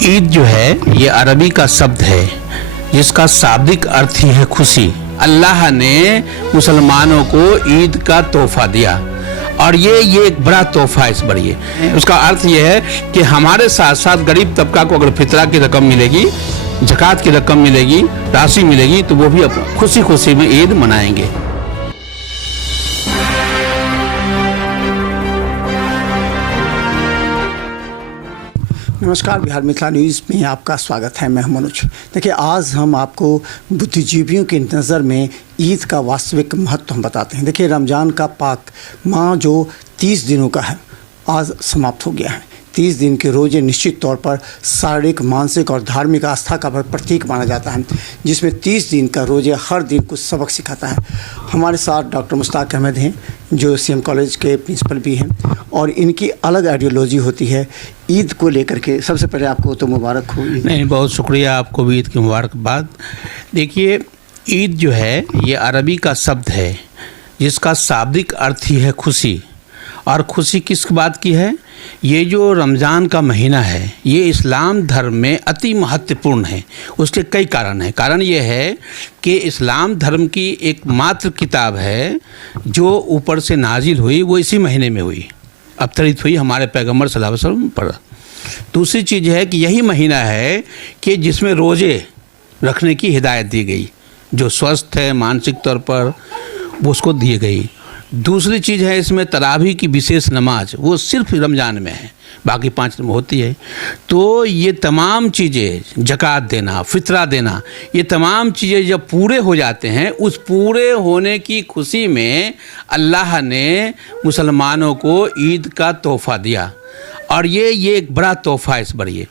ईद जो है ये अरबी का शब्द है जिसका शाब्दिक अर्थ ही है खुशी। अल्लाह ने मुसलमानों को ईद का तोहफा दिया और ये एक बड़ा तोहफा है इस बड़ी है। उसका अर्थ ये है कि हमारे साथ साथ गरीब तबका को अगर फितरा की रकम मिलेगी, ज़कात की रकम मिलेगी, राशि मिलेगी तो वो भी खुशी खुशी में ईद मनाएंगे। नमस्कार, बिहार मिथिला न्यूज़ में आपका स्वागत है। मैं मनोज। देखिए, आज हम आपको बुद्धिजीवियों की नज़र में ईद का वास्तविक महत्व हम बताते हैं। देखिए, रमज़ान का पाक माह जो 30 दिनों का है आज समाप्त हो गया है। 30 दिन के रोज़े निश्चित तौर पर शारीरिक, मानसिक और धार्मिक आस्था का प्रतीक माना जाता है, जिसमें 30 दिन का रोज़े हर दिन कुछ सबक सिखाता है। हमारे साथ डॉक्टर मुश्ताक अहमद हैं जो सीएम कॉलेज के प्रिंसिपल भी हैं और इनकी अलग आइडियोलॉजी होती है ईद को लेकर के। सबसे पहले आपको तो मुबारक हो। नहीं, बहुत शुक्रिया, आपको भी ईद की मुबारकबाद। देखिए, ईद जो है ये अरबी का शब्द है जिसका शाब्दिक अर्थ ही है खुशी। और खुशी किस बात की है? ये जो रमज़ान का महीना है ये इस्लाम धर्म में अति महत्वपूर्ण है। उसके कई कारण हैं। कारण ये है कि इस्लाम धर्म की एकमात्र किताब है जो ऊपर से नाजिल हुई, वो इसी महीने में हुई, अवतरित हुई हमारे पैगम्बर सल्लल्लाहु अलैहि वसल्लम पर। दूसरी चीज़ है कि यही महीना है कि जिसमें रोज़े रखने की हिदायत दी गई, जो स्वस्थ है मानसिक तौर पर वो उसको दी गई। दूसरी चीज़ है इसमें तरावी की विशेष नमाज, वो सिर्फ रमज़ान में है, बाकी 5 दिन में होती है। तो ये तमाम चीज़ें, ज़कात देना, फितरा देना, ये तमाम चीज़ें जब पूरे हो जाते हैं, उस पूरे होने की खुशी में अल्लाह ने मुसलमानों को ईद का तोहफ़ा दिया और ये एक बड़ा तोहफ़ा है इस बड़ी है।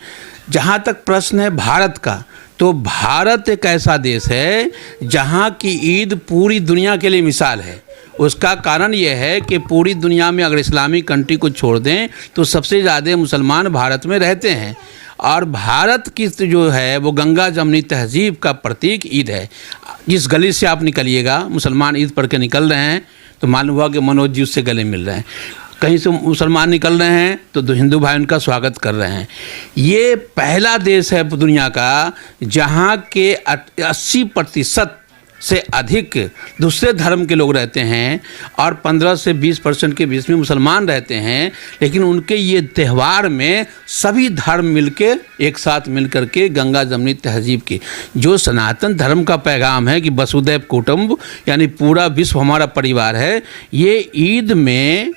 जहाँ तक प्रश्न है भारत का, तो भारत एक ऐसा देश है जहाँ की ईद पूरी दुनिया के लिए मिसाल है। उसका कारण यह है कि पूरी दुनिया में अगर इस्लामिक कंट्री को छोड़ दें तो सबसे ज़्यादा मुसलमान भारत में रहते हैं और भारत की जो है वो गंगा जमनी तहजीब का प्रतीक ईद है। जिस गली से आप निकलिएगा, मुसलमान ईद पढ़ के निकल रहे हैं तो मालूम हुआ कि मनोज जी उससे गले मिल रहे हैं। कहीं से मुसलमान निकल रहे हैं तो हिंदू भाई उनका स्वागत कर रहे हैं। ये पहला देश है दुनिया का जहाँ के 80% से अधिक दूसरे धर्म के लोग रहते हैं और 15 से 20% के बीच में मुसलमान रहते हैं, लेकिन उनके ये त्यौहार में सभी धर्म मिलके एक साथ मिलकर के गंगा जमनी तहजीब की जो सनातन धर्म का पैगाम है कि वसुधैव कुटुंब यानी पूरा विश्व हमारा परिवार है, ये ईद में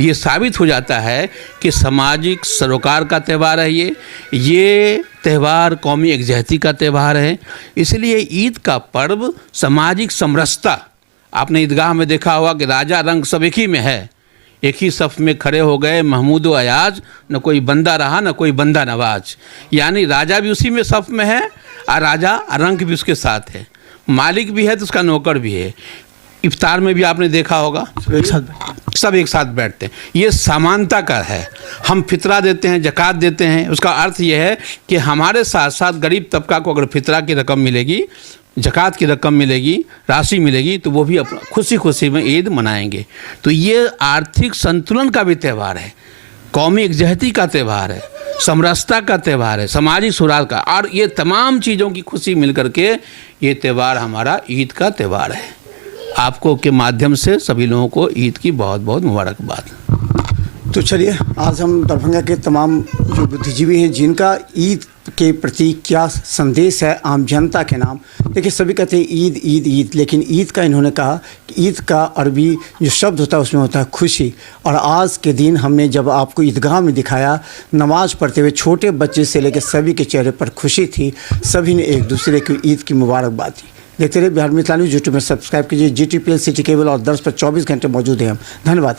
ये साबित हो जाता है कि सामाजिक सरोकार का त्यौहार है। ये त्यौहार कौमी एकजहती का त्यौहार है। इसलिए ईद का पर्व सामाजिक समरसता, आपने ईदगाह में देखा होगा कि राजा रंग सब एक ही में है, एक ही सफ़ में खड़े हो गए महमूद व अयाज, न कोई बंदा रहा न कोई बंदा नवाज। यानी राजा भी उसी में सफ़ में है और राजा रंग भी उसके साथ है, मालिक भी है तो उसका नौकर भी है। इफ्तार में भी आपने देखा होगा सब एक साथ बैठते हैं। ये समानता का है। हम फितरा देते हैं, ज़कात देते हैं, उसका अर्थ ये है कि हमारे साथ साथ गरीब तबका को अगर फितरा की रकम मिलेगी, ज़कात की रकम मिलेगी, राशि मिलेगी तो वो भी अपना खुशी खुशी में ईद मनाएंगे। तो ये आर्थिक संतुलन का भी त्यौहार है, कौमी एकजहती का त्यौहार है, समरसता का त्यौहार है, सामाजिक सुराग का, और ये तमाम चीज़ों की खुशी मिल करके ये त्यौहार हमारा ईद का त्यौहार है। आपको के माध्यम से सभी लोगों को ईद की बहुत बहुत मुबारकबाद। तो चलिए, आज हम दरभंगा के तमाम जो बुद्धिजीवी हैं जिनका ईद के प्रति क्या संदेश है आम जनता के नाम। देखिए, सभी कहते हैं ईद ईद ईद, लेकिन ईद का इन्होंने कहा कि ईद का अरबी जो शब्द होता है उसमें होता है खुशी। और आज के दिन हमने जब आपको ईदगाह में दिखाया नमाज पढ़ते हुए, छोटे बच्चे से लेकर सभी के चेहरे पर खुशी थी, सभी ने एक दूसरे को ईद की मुबारकबाद दी। देखते रहिए बिहार मिथिला न्यूज़। यूट्यूब में सब्सक्राइब कीजिए। GTPL सिटी केबल और दर्ज पर 24 घंटे मौजूद हैं हम। धन्यवाद।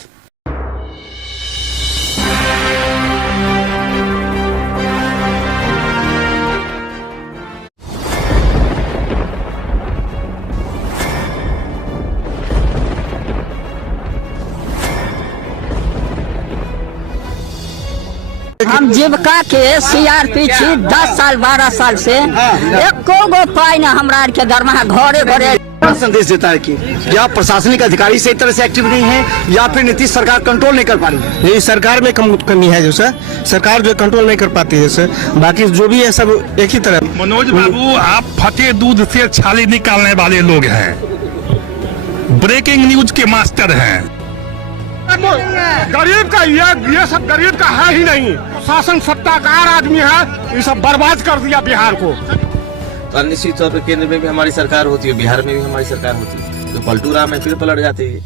हम जीविका के CRP छी 10 साल 12 साल से एको गो पाई न हमरा के दरमाहा घरे घरे क्या संदेश देता है कि या प्रशासनिक अधिकारी सही तरह से एक्टिव नहीं है या फिर नीतीश सरकार कंट्रोल नहीं कर पा रही है? ये सरकार में कमी है जो सर, सरकार जो कंट्रोल नहीं कर पाती है सर, बाकी जो भी है सब एक ही तरह। मनोज बाबू, आप फटे दूध से छाली निकालने वाले लोग हैं, ब्रेकिंग न्यूज के मास्टर हैं। गरीब का ये सब गरीब का है ही नहीं। शासन सत्ताकार आदमी है, ये सब बर्बाद कर दिया बिहार को। तो निश्चित तौर पर केंद्र में भी हमारी सरकार होती है, बिहार में भी हमारी सरकार होती है, तो पलटू राम में फिर पलट जाते हैं।